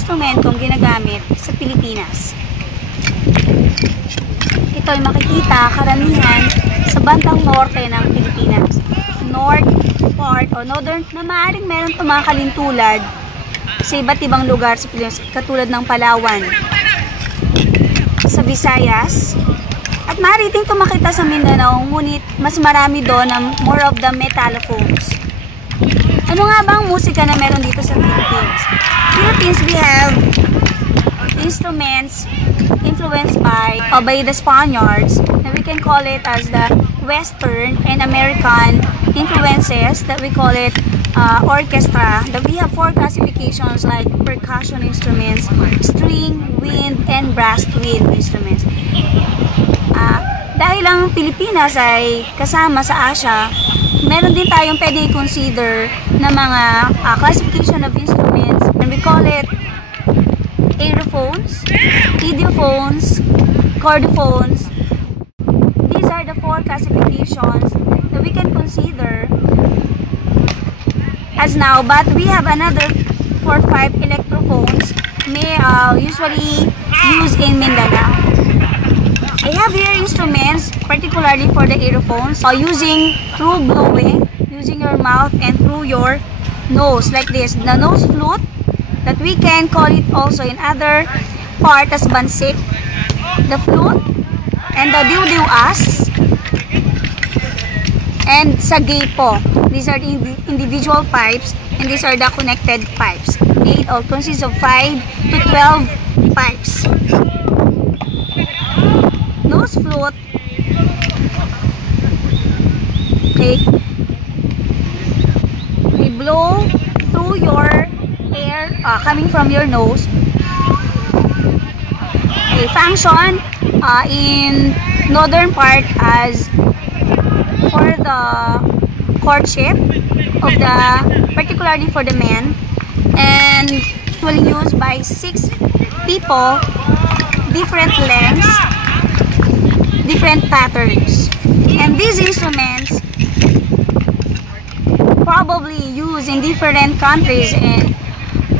instrumentong ginagamit sa Pilipinas. Ito ay makikita karamihan sa bandang norte ng Pilipinas. North part o northern na maaaring meron itong mga kalintulad sa iba't ibang lugar sa Pilipinas, katulad ng Palawan, sa Visayas, at maaari din ito makita sa Mindanao, ngunit mas marami doon ng more of the metallophones. Ano nga ba ang musika na meron dito sa Philippines? Philippines, we have instruments influenced by the Spaniards, that we can call it as the Western and American influences, that we call it orchestra. That we have 4 classifications like percussion instruments, string, wind, and brass wind instruments. Dahil ang Pilipinas ay kasama sa Asia, meron din tayong pwede i-consider na mga classification of instruments, and we call it aerophones, idiophones, chordophones. These are the 4 classifications that we can consider as now, but we have another 4 or 5 electrophones usually used in Mindanao. I have here instruments, particularly for the aerophones, using through blowing, using your mouth and through your nose, like this. The nose flute, that we can call it also in other part as bansik, the flute, and the diu-diu-as, and sagipo. These are the individual pipes, and these are the connected pipes. It all consists of 5 to 12 pipes. Nose flute, okay, we blow through your air coming from your nose. Okay, function in northern part as for the courtship of the, particularly for the men, and will used by 6 people, different lengths, different patterns. And these instruments probably used in different countries in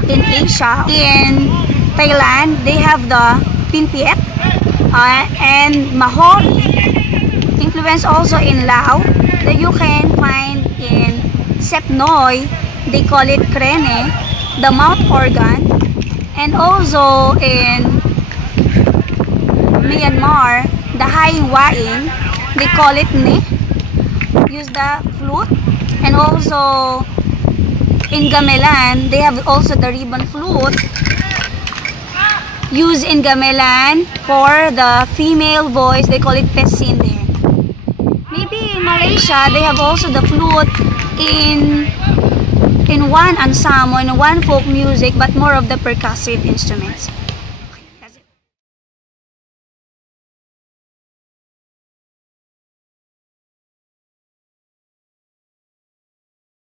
Asia. In Thailand, they have the pinpiet, and mahori, influence also in Laos, that you can find in Sepnoy, they call it krene, the mouth organ, and also in Myanmar, the Haiwain, they call it ne, use the flute, and also in Gamelan, they have also the ribbon flute, used in Gamelan for the female voice, they call it pesinde. Maybe in Malaysia, they have also the flute in one ensemble, in one folk music, but more of the percussive instruments.